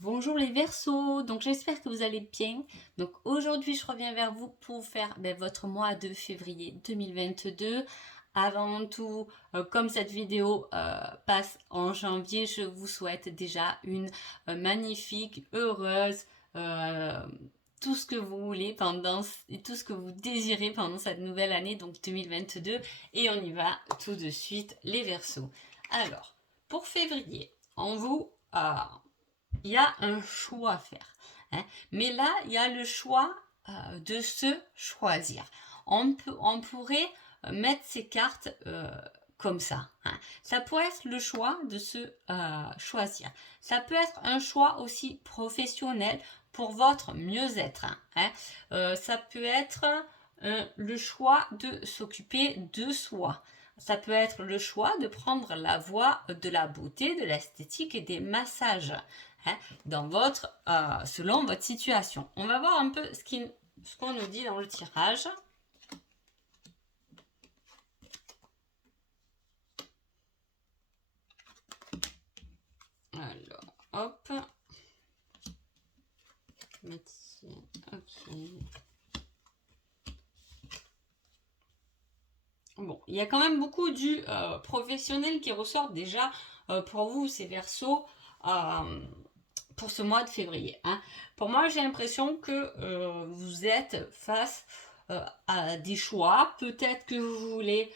Bonjour les Verseaux, donc j'espère que vous allez bien. Donc aujourd'hui je reviens vers vous pour faire votre mois de février 2022. Avant tout, comme cette vidéo passe en janvier, je vous souhaite déjà une magnifique, heureuse, euh, tout ce que vous voulez et tout ce que vous désirez pendant cette nouvelle année, donc 2022. Et on y va tout de suite les Verseaux. Alors, pour février, il y a un choix à faire, hein. Mais là, il y a le choix de se choisir. On pourrait mettre ces cartes comme ça, hein. Ça pourrait être le choix de se choisir. Ça peut être un choix aussi professionnel pour votre mieux-être, hein. Ça peut être le choix de s'occuper de soi. Ça peut être le choix de prendre la voie de la beauté, de l'esthétique et des massages, hein, selon votre situation. On va voir un peu ce qu'on nous dit dans le tirage. Alors, hop. Médecin, ok. Bon, il y a quand même beaucoup du professionnel qui ressort déjà pour vous, ces Verseaux, pour ce mois de février, hein. Pour moi, j'ai l'impression que vous êtes face à des choix. Peut-être que vous voulez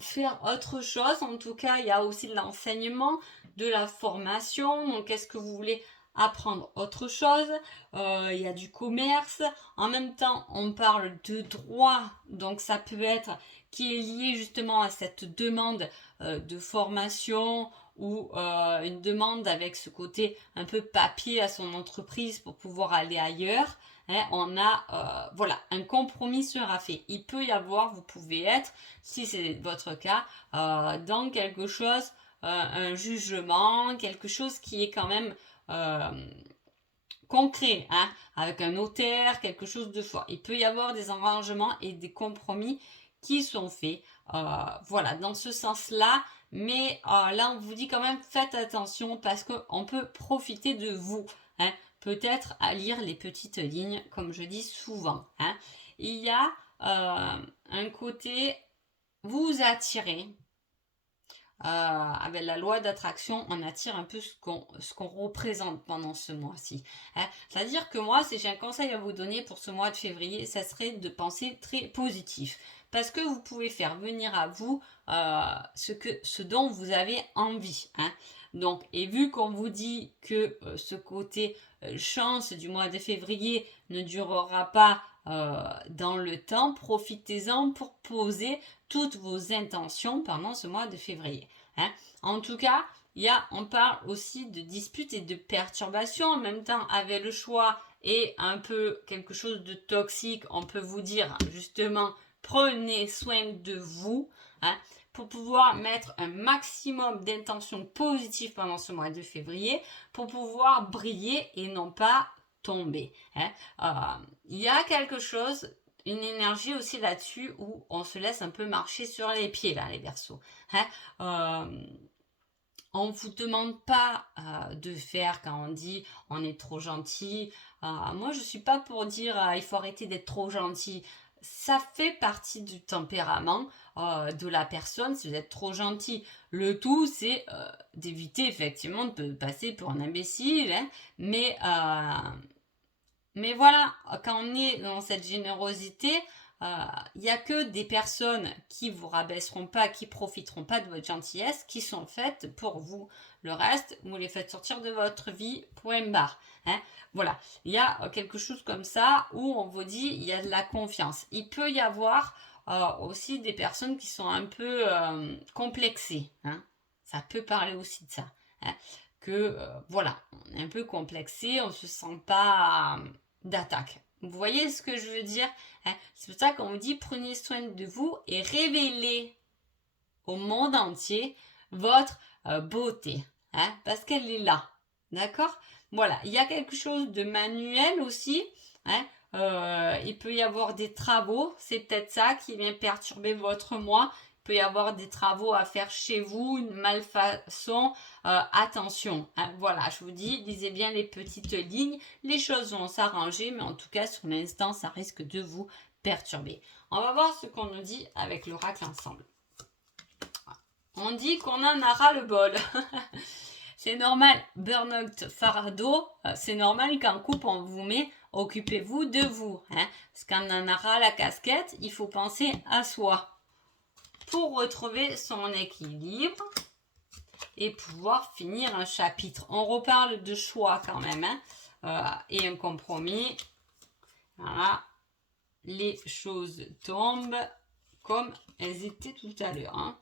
faire autre chose. En tout cas, il y a aussi de l'enseignement, de la formation. Donc, est-ce que vous voulez apprendre autre chose? Il y a du commerce. En même temps, on parle de droit. Donc, ça peut être qui est lié justement à cette demande de formation ou une demande avec ce côté un peu papier à son entreprise pour pouvoir aller ailleurs. Hein, on a un compromis sera fait. Il peut y avoir, vous pouvez être, si c'est votre cas, dans quelque chose, un jugement, quelque chose qui est quand même concret, hein, avec un notaire, quelque chose de fort. Il peut y avoir des arrangements et des compromis qui sont faits, dans ce sens-là. Mais là, on vous dit quand même, faites attention parce qu'on peut profiter de vous, hein, peut-être à lire les petites lignes, comme je dis souvent, hein. Il y a un côté, vous attirez, avec la loi d'attraction, on attire un peu ce qu'on représente pendant ce mois-ci, hein. C'est-à-dire que moi, si j'ai un conseil à vous donner pour ce mois de février, ça serait de penser très positif. Parce que vous pouvez faire venir à vous ce dont vous avez envie, hein. Donc, et vu qu'on vous dit que ce côté chance du mois de février ne durera pas dans le temps, profitez-en pour poser toutes vos intentions pendant ce mois de février, hein. En tout cas, on parle aussi de disputes et de perturbations. En même temps, avec le choix et un peu quelque chose de toxique, on peut vous dire justement, prenez soin de vous, hein, pour pouvoir mettre un maximum d'intentions positives pendant ce mois de février, pour pouvoir briller et non pas tomber, hein. Il y a quelque chose, une énergie aussi là-dessus où on se laisse un peu marcher sur les pieds, là, les Verseaux, hein. On vous demande pas de faire quand on dit on est trop gentil. Moi, je suis pas pour dire il faut arrêter d'être trop gentil. Ça fait partie du tempérament de la personne si vous êtes trop gentil. Le tout, c'est d'éviter effectivement de passer pour un imbécile, hein, mais voilà, quand on est dans cette générosité, il n'y a que des personnes qui vous rabaisseront pas, qui profiteront pas de votre gentillesse, qui sont faites pour vous. Le reste, vous les faites sortir de votre vie, point barre, hein. Voilà, il y a quelque chose comme ça où on vous dit il y a de la confiance. Il peut y avoir aussi des personnes qui sont un peu complexées, hein. Ça peut parler aussi de ça, hein. On est un peu complexé, on se sent pas d'attaque. Vous voyez ce que je veux dire, hein? C'est pour ça qu'on vous dit prenez soin de vous et révélez au monde entier votre beauté, hein, parce qu'elle est là, d'accord? Voilà, il y a quelque chose de manuel aussi, hein. Il peut y avoir des travaux, c'est peut-être ça qui vient perturber votre mois. peut y avoir des travaux à faire chez vous, une malfaçon, attention, hein, voilà, je vous dis, lisez bien les petites lignes, les choses vont s'arranger, mais en tout cas, sur l'instant, ça risque de vous perturber. On va voir ce qu'on nous dit avec l'oracle ensemble. On dit qu'on en a ras le bol. C'est normal, burn-out, fardeau, c'est normal qu'en couple on vous met, occupez-vous de vous. Hein, parce qu'on en a ras la casquette, il faut penser à soi. Pour retrouver son équilibre et pouvoir finir un chapitre. On reparle de choix quand même, hein, et un compromis. Voilà, les choses tombent comme elles étaient tout à l'heure. Hein.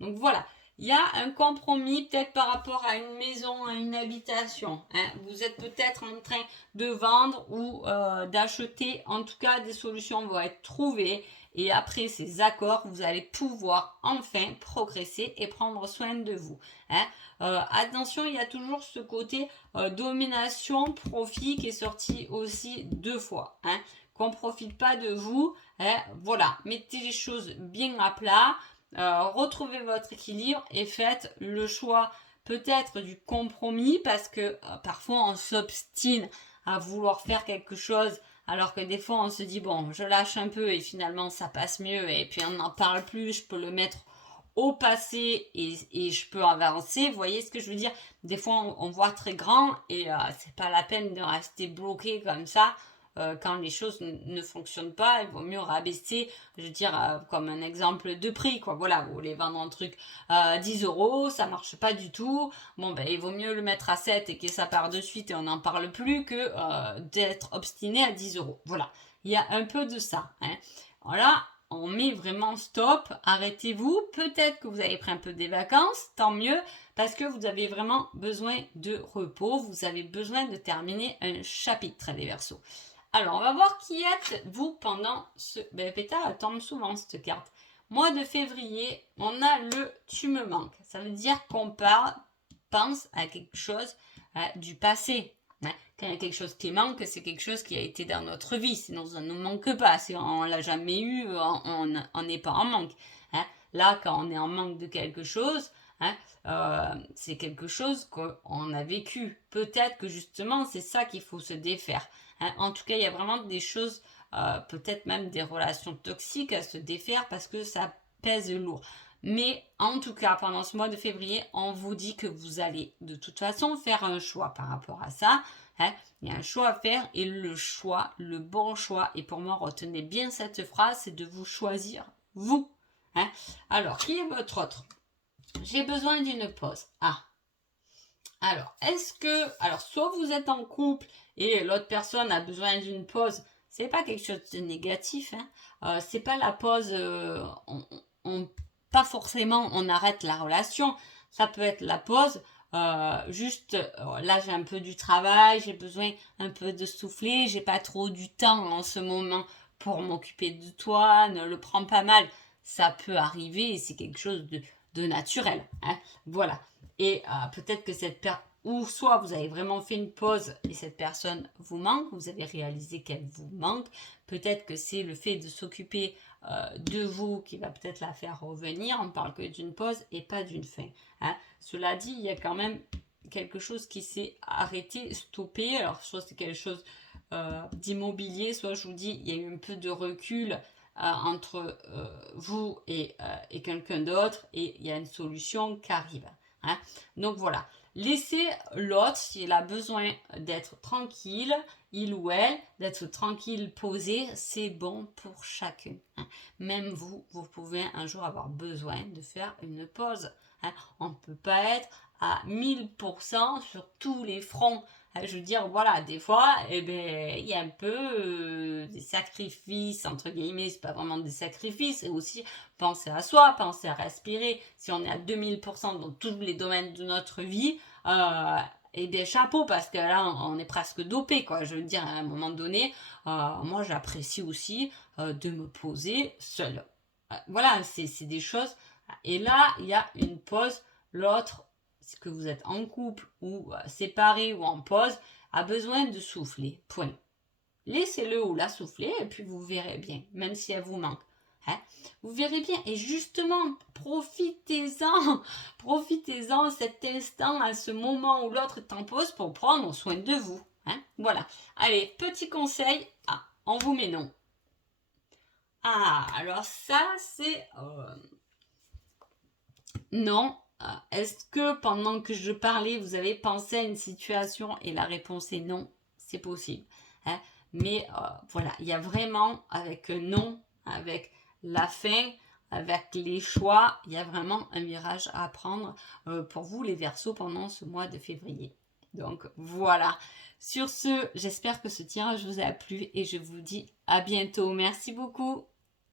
Donc voilà, il y a un compromis peut-être par rapport à une maison, à une habitation. Hein. Vous êtes peut-être en train de vendre ou d'acheter. En tout cas, des solutions vont être trouvées. Et après ces accords, vous allez pouvoir enfin progresser et prendre soin de vous. Hein. Attention, il y a toujours ce côté domination, profit qui est sorti aussi 2 fois. Hein. Qu'on ne profite pas de vous. Hein. Voilà, mettez les choses bien à plat. Retrouvez votre équilibre et faites le choix peut-être du compromis parce que parfois on s'obstine à vouloir faire quelque chose alors que des fois on se dit bon je lâche un peu et finalement ça passe mieux et puis on n'en parle plus, je peux le mettre au passé et je peux avancer, vous voyez ce que je veux dire, des fois on voit très grand et c'est pas la peine de rester bloqué comme ça. Quand les choses ne fonctionnent pas, il vaut mieux rabaisser, je veux dire, comme un exemple de prix, quoi. Voilà, vous voulez vendre un truc à 10 euros, ça marche pas du tout. Bon, ben, il vaut mieux le mettre à 7 et que ça part de suite et on n'en parle plus que d'être obstiné à 10 euros. Voilà, il y a un peu de ça. Hein. Voilà, on met vraiment stop, arrêtez-vous. Peut-être que vous avez pris un peu des vacances, tant mieux, parce que vous avez vraiment besoin de repos, vous avez besoin de terminer un chapitre, les Verseaux. Alors, on va voir qui êtes-vous pendant ce... Ben, pétard, elle tombe souvent, cette carte. Mois de février, on a le « tu me manques ». Ça veut dire qu'on pense à quelque chose du passé. Hein. Quand il y a quelque chose qui manque, c'est quelque chose qui a été dans notre vie. Sinon, ça ne nous manque pas. Si on ne l'a jamais eu, on n'est pas en manque. Hein. Là, quand on est en manque de quelque chose... Hein, c'est quelque chose qu'on a vécu. Peut-être que justement, c'est ça qu'il faut se défaire. Hein. En tout cas, il y a vraiment des choses, peut-être même des relations toxiques à se défaire parce que ça pèse lourd. Mais en tout cas, pendant ce mois de février, on vous dit que vous allez de toute façon faire un choix par rapport à ça. Hein. Il y a un choix à faire et le choix, le bon choix, et pour moi, retenez bien cette phrase, c'est de vous choisir vous. Hein. Alors, qui est votre autre ? J'ai besoin d'une pause. Ah. Alors, alors, soit vous êtes en couple et l'autre personne a besoin d'une pause, c'est pas quelque chose de négatif. Hein. C'est pas la pause, pas forcément on arrête la relation. Ça peut être la pause, juste là j'ai un peu du travail, j'ai besoin un peu de souffler, j'ai pas trop du temps en ce moment pour m'occuper de toi, ne le prends pas mal. Ça peut arriver et c'est quelque chose de naturel. Hein. Voilà. Et peut-être que ou soit vous avez vraiment fait une pause et cette personne vous manque, vous avez réalisé qu'elle vous manque. Peut-être que c'est le fait de s'occuper de vous qui va peut-être la faire revenir. On ne parle que d'une pause et pas d'une fin. Hein. Cela dit, il y a quand même quelque chose qui s'est arrêté, stoppé. Alors, soit c'est quelque chose d'immobilier, soit je vous dis, il y a eu un peu de recul entre vous et quelqu'un d'autre et il y a une solution qui arrive. Hein. Donc voilà, laissez l'autre s'il a besoin d'être tranquille, il ou elle, d'être tranquille, posé, c'est bon pour chacun. Hein. Même vous pouvez un jour avoir besoin de faire une pause. Hein. On ne peut pas être à 1000% sur tous les fronts. Je veux dire, voilà, des fois, il y a un peu des sacrifices, entre guillemets, c'est pas vraiment des sacrifices, c'est aussi penser à soi, penser à respirer. Si on est à 2000% dans tous les domaines de notre vie, chapeau, parce que là, on est presque dopé, quoi. Je veux dire, à un moment donné, moi, j'apprécie aussi de me poser seule. Voilà, c'est des choses. Et là, il y a une pause, l'autre, que vous êtes en couple ou séparé ou en pause, a besoin de souffler. Point. Laissez-le ou la souffler et puis vous verrez bien, même si elle vous manque. hein. Vous verrez bien. Et justement, profitez-en. Profitez-en cet instant, à ce moment où l'autre est en pause pour prendre soin de vous. Hein. Voilà. Allez, petit conseil. Ah, on vous met non. Ah, alors ça, c'est... non. Est-ce que pendant que je parlais, vous avez pensé à une situation et la réponse est non? C'est possible. Hein. Mais voilà, il y a vraiment avec non, avec la fin, avec les choix, il y a vraiment un virage à prendre pour vous les Verseaux pendant ce mois de février. Donc voilà. Sur ce, j'espère que ce tirage vous a plu et je vous dis à bientôt. Merci beaucoup.